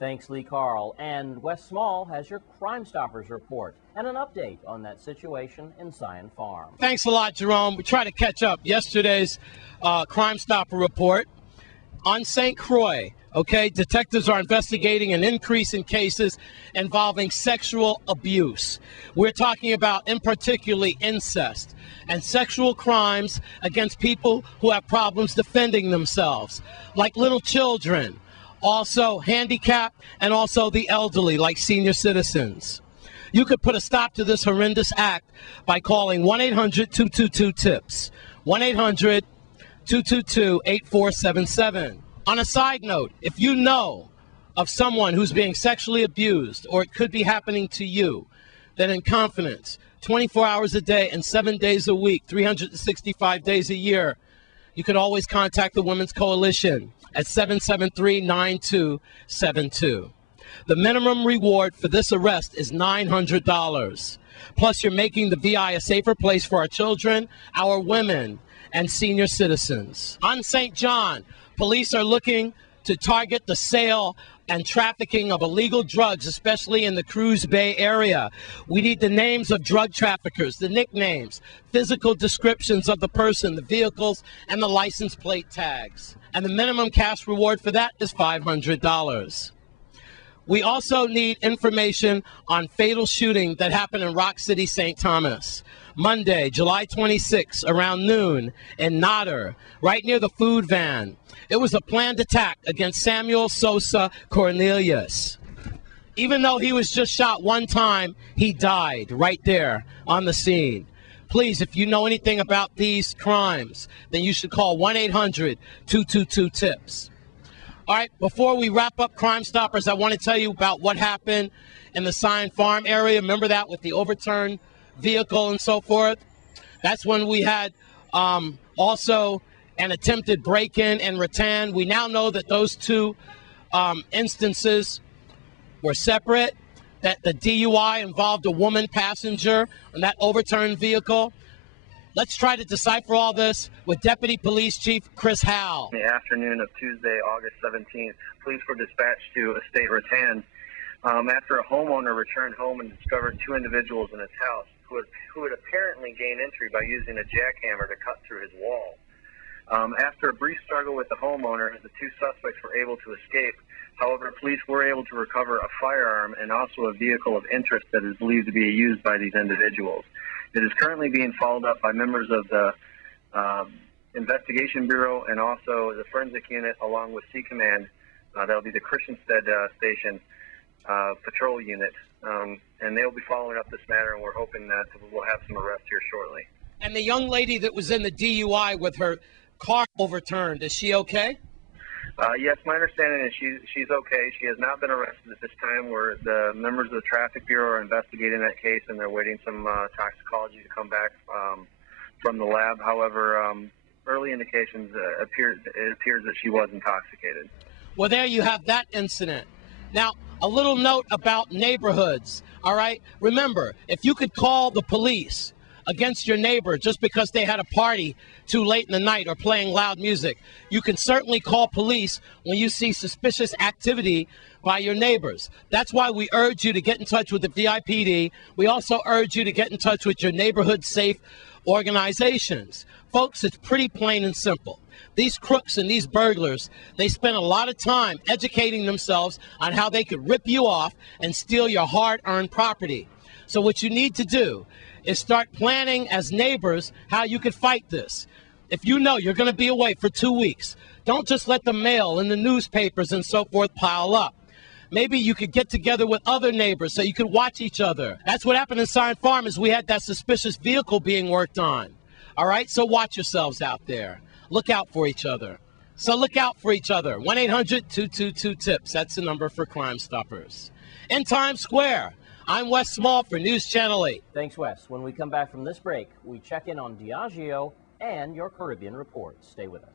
Thanks, Lee Carl. And Wes Small has your Crime Stoppers report and an update on that situation in Zion Farm. Thanks a lot, Jerome. We try to catch up yesterday's Crime Stopper report on St. Croix. Okay, detectives are investigating an increase in cases involving sexual abuse. We're talking about, in particularly, incest and sexual crimes against people who have problems defending themselves, like little children, also handicapped, and also the elderly, like senior citizens. You could put a stop to this horrendous act by calling 1-800-222-TIPS, 1-800-222-8477. On a side note, if you know of someone who's being sexually abused, or it could be happening to you, then in confidence, 24 hours a day and 7 days a week, 365 days a year, you can always contact the Women's Coalition at 773-9272. The minimum reward for this arrest is $900. Plus, you're making the VI a safer place for our children, our women, and senior citizens. On St. John, police are looking to target the sale and trafficking of illegal drugs, especially in the Cruz Bay area. We need the names of drug traffickers, the nicknames, physical descriptions of the person, the vehicles, and the license plate tags. And the minimum cash reward for that is $500. We also need information on fatal shooting that happened in Rock City, St. Thomas. Monday, July 26, around noon, in Nodder, right near the food van. It was a planned attack against Samuel Sosa Cornelius. Even though he was just shot one time, he died right there on the scene. Please, if you know anything about these crimes, then you should call 1-800-222-TIPS. All right, before we wrap up Crime Stoppers, I want to tell you about what happened in the Zion Farm area. Remember that with the overturned vehicle and so forth? That's when we had also an attempted break-in and rattan. We now know that those two instances were separate, that the DUI involved a woman passenger in that overturned vehicle. Let's try to decipher all this with Deputy Police Chief Chris Howell. In the afternoon of Tuesday, August 17th, police were dispatched to Estate Rattan after a homeowner returned home and discovered two individuals in his house who had apparently gained entry by using a jackhammer to cut through his wall. After a brief struggle with the homeowner, the two suspects were able to escape. However, police were able to recover a firearm and also a vehicle of interest that is believed to be used by these individuals. It is currently being followed up by members of the Investigation Bureau and also the Forensic Unit, along with C-Command. That will be the Christiansted Station Patrol Unit. And they'll be following up this matter, and we're hoping that we'll have some arrests here shortly. And the young lady that was in the DUI with her car overturned, is she okay? Yes, my understanding is she's okay. She has not been arrested at this time. Where the members of the Traffic Bureau are investigating that case, and they're waiting some toxicology to come back from the lab. However, early indications it appears that she was intoxicated. Well, there you have that incident. Now, a little note about neighborhoods, all right? Remember, if you could call the police against your neighbor just because they had a party too late in the night or playing loud music, you can certainly call police when you see suspicious activity by your neighbors. That's why we urge you to get in touch with the VIPD. We also urge you to get in touch with your neighborhood safe organizations. Folks, it's pretty plain and simple. These crooks and these burglars, they spend a lot of time educating themselves on how they could rip you off and steal your hard-earned property. So what you need to do is start planning as neighbors how you could fight this. If you know you're going to be away for 2 weeks, don't just let the mail and the newspapers and so forth pile up. Maybe you could get together with other neighbors so you could watch each other. That's what happened in Zion Farm, is we had that suspicious vehicle being worked on. All right, so watch yourselves out there. Look out for each other. So look out for each other. 1-800-222-TIPS. That's the number for Crime Stoppers. In Times Square, I'm Wes Small for News Channel 8. Thanks, Wes. When we come back from this break, we check in on Diageo and your Caribbean report. Stay with us.